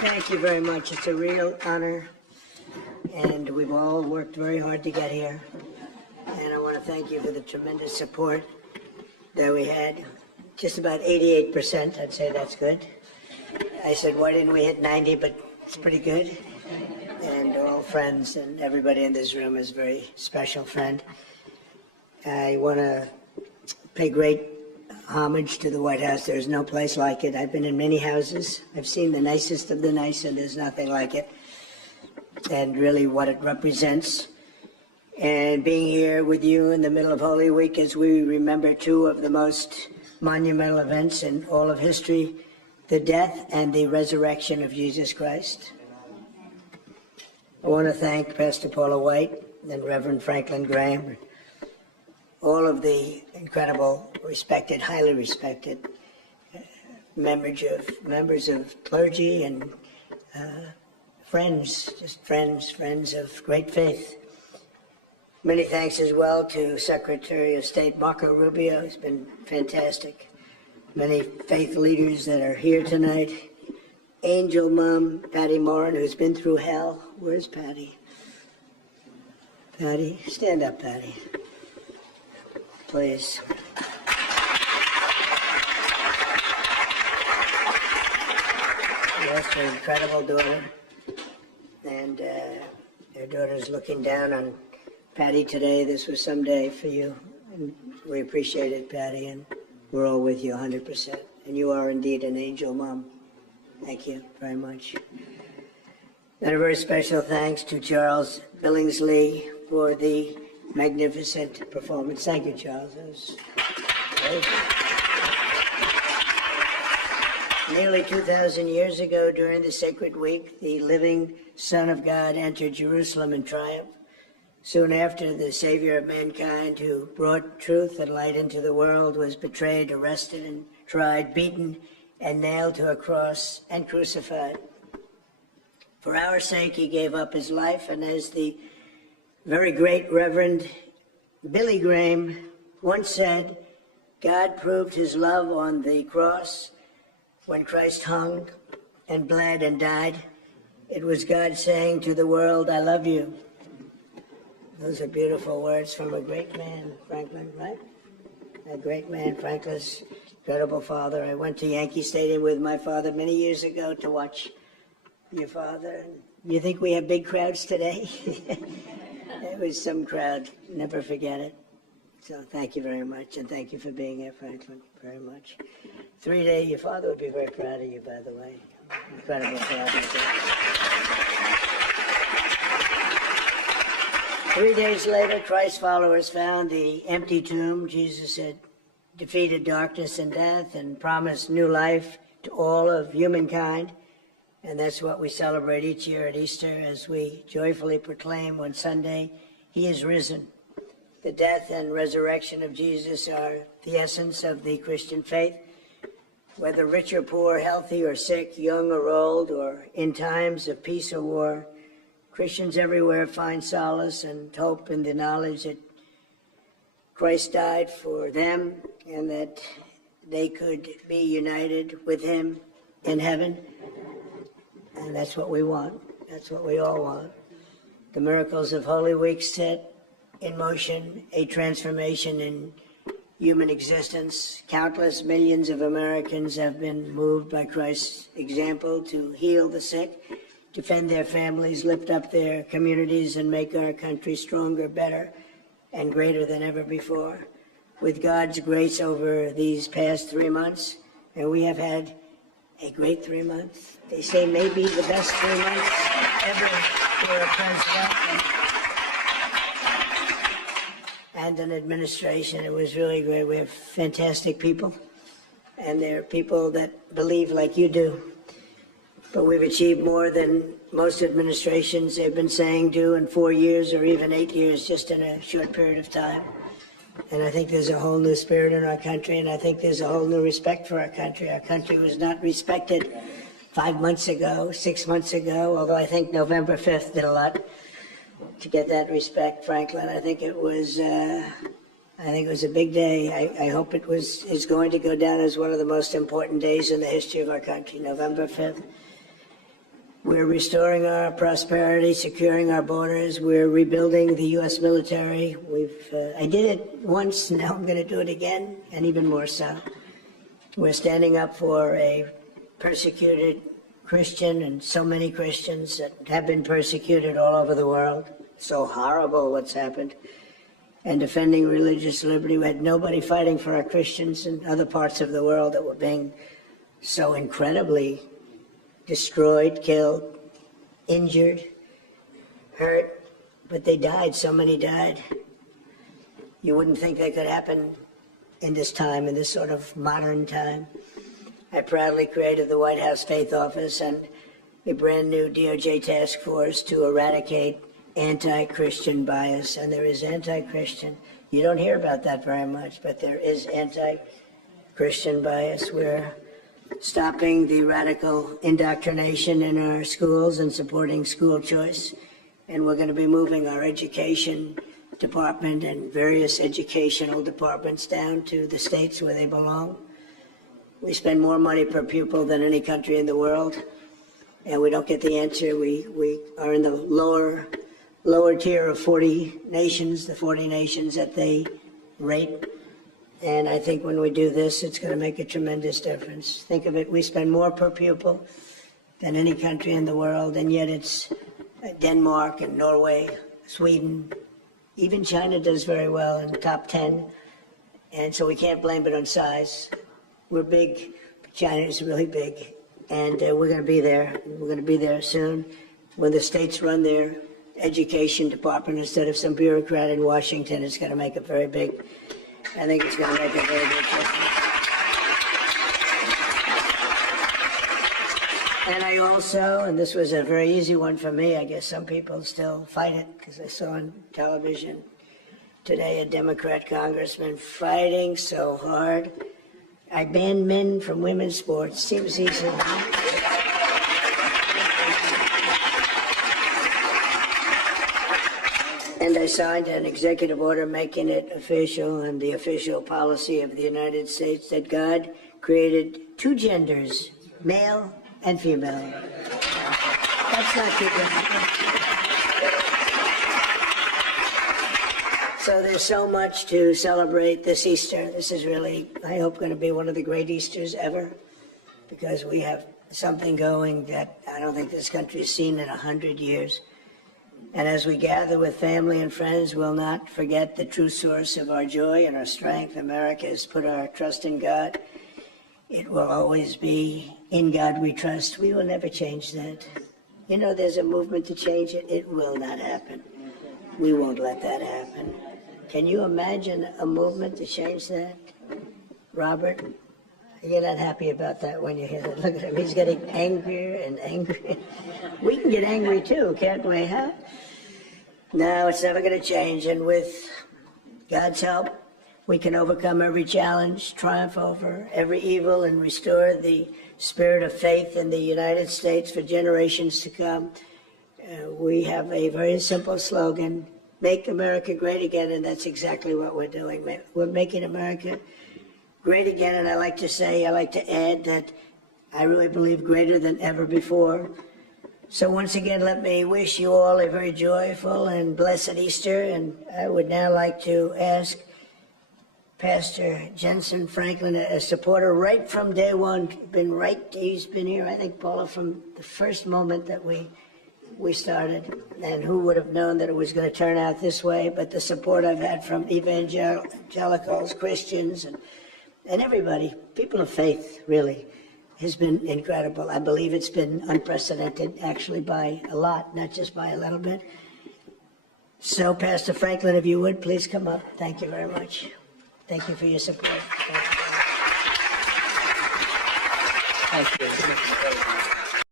Thank you very much. It's a real honor, and we've all worked very hard to get here. And I want to thank you for the tremendous support that we had. Just about 88%, I'd say that's good. I said, why didn't we hit 90, but it's pretty good. And all friends and everybody in this room is a very special friend. I want to pay great homage to the White House. There's no place like it. I've been in many houses. I've seen the nicest of the nice, and there's nothing like it. And really what it represents. And being here with you in the middle of Holy Week as we remember two of the most monumental events in all of history, the death and the resurrection of Jesus Christ. I want to thank Pastor Paula White and Reverend Franklin Graham, all of the incredible, respected, highly respected members of clergy and friends, just friends of great faith. Many thanks as well to Secretary of State Marco Rubio, who's been fantastic. Many faith leaders that are here tonight. Angel Mom, Patty Moran, who's been through hell. Where's Patty? Patty, stand up, Patty. Please. Yes, her incredible daughter. And her daughter's looking down on Patty today. This was some day for you. And we appreciate it, Patty, and we're all with you 100%. And you are indeed an angel, Mom. Thank you very much. And a very special thanks to Charles Billingsley for the magnificent performance. Thank you, Charles. That was great. Nearly 2,000 years ago, during the sacred week, the living Son of God entered Jerusalem in triumph. Soon after, the Savior of mankind, who brought truth and light into the world, was betrayed, arrested, and tried, beaten, and nailed to a cross and crucified. For our sake, he gave up his life, and as the very great Reverend Billy Graham once said, God proved his love on the cross when Christ hung and bled and died. It was God saying to the world, I love you. Those are beautiful words from a great man, Franklin, right? A great man, Franklin's incredible father. I went to Yankee Stadium with my father many years ago to watch your father. You think we have big crowds today? It was some crowd. Never forget it. So thank you very much, and thank you for being here, Franklin, very much. 3 days, your father would be very proud of you, by the way. Incredible father. 3 days later, Christ's followers found the empty tomb. Jesus had defeated darkness and death and promised new life to all of humankind. And that's what we celebrate each year at Easter as we joyfully proclaim on Sunday, He is risen. The death and resurrection of Jesus are the essence of the Christian faith. Whether rich or poor, healthy or sick, young or old, or in times of peace or war, Christians everywhere find solace and hope in the knowledge that Christ died for them and that they could be united with Him in heaven. And that's what we want. That's what we all want. The miracles of Holy Week set in motion a transformation in human existence. Countless millions of Americans have been moved by Christ's example to heal the sick, defend their families, lift up their communities, and make our country stronger, better, and greater than ever before. With God's grace over these past 3 months, and we have had a great 3 months. They say maybe the best 3 months ever for a president and an administration. It was really great. We have fantastic people, and they're people that believe like you do. But we've achieved more than most administrations have been saying do in 4 years or even 8 years, just in a short period of time. And I think there's a whole new spirit in our country, and I think there's a whole new respect for our country. Our country was not respected 5 months ago, 6 months ago, although I think November 5th did a lot to get that respect, Franklin. I think it was a big day. I hope it's going to go down as one of the most important days in the history of our country, November 5th. We're restoring our prosperity, securing our borders. We're rebuilding the U.S. military. I did it once, now I'm going to do it again, and even more so. We're standing up for a persecuted Christian and so many Christians that have been persecuted all over the world. So horrible what's happened. And defending religious liberty. We had nobody fighting for our Christians in other parts of the world that were being so incredibly destroyed, killed, injured, hurt, but they died. So many died. You wouldn't think that could happen in this time, in this sort of modern time. I proudly created the White House Faith Office and a brand new DOJ task force to eradicate anti-Christian bias. And there is anti-Christian. You don't hear about that very much, but there is anti-Christian bias. We're stopping the radical indoctrination in our schools and supporting school choice. And we're going to be moving our education department and various educational departments down to the states where they belong. We spend more money per pupil than any country in the world, and we don't get the answer. We are in the lower tier of 40 nations, the 40 nations that they rate. And I think when we do this, it's going to make a tremendous difference. Think of it, we spend more per pupil than any country in the world, and yet it's Denmark and Norway, Sweden, even China does very well in the top 10. And so we can't blame it on size. We're big, China is really big, and we're going to be there. We're going to be there soon when the states run their education department instead of some bureaucrat in Washington. It's going to make it very big. I think it's going to make a very big difference. And I also, and this was a very easy one for me, I guess some people still fight it because I saw on television today a Democrat congressman fighting so hard. I banned men from women's sports. Seems easy. And I signed an executive order making it official and the official policy of the United States that God created two genders, male and female. That's not too difficult. So there's so much to celebrate this Easter. This is really, I hope, going to be one of the great Easters ever, because we have something going that I don't think this country has seen in 100 years. And as we gather with family and friends, we'll not forget the true source of our joy and our strength. America has put our trust in God. It will always be in God we trust. We will never change that. You know, there's a movement to change it. It will not happen. We won't let that happen. Can you imagine a movement to change that? Robert, you're not happy about that when you hear that. Look at him. He's getting angrier and angrier. We can get angry too, can't we, huh? No, it's never going to change. And with God's help, we can overcome every challenge, triumph over every evil, and restore the spirit of faith in the United States for generations to come. We have a very simple slogan, make America great again, and that's exactly what we're doing. We're making America great again, and I like to add that I really believe greater than ever before. So once again, let me wish you all a very joyful and blessed Easter, and I would now like to ask Pastor Jensen Franklin, a supporter right from day one, he's been here, I think, Paula, from the first moment that we started, and who would have known that it was going to turn out this way, but the support I've had from evangelicals, Christians, and everybody, people of faith, really, has been incredible. I believe it's been unprecedented, actually, by a lot, not just by a little bit. So, Pastor Franklin, if you would, please come up. Thank you very much. Thank you for your support. Thank you.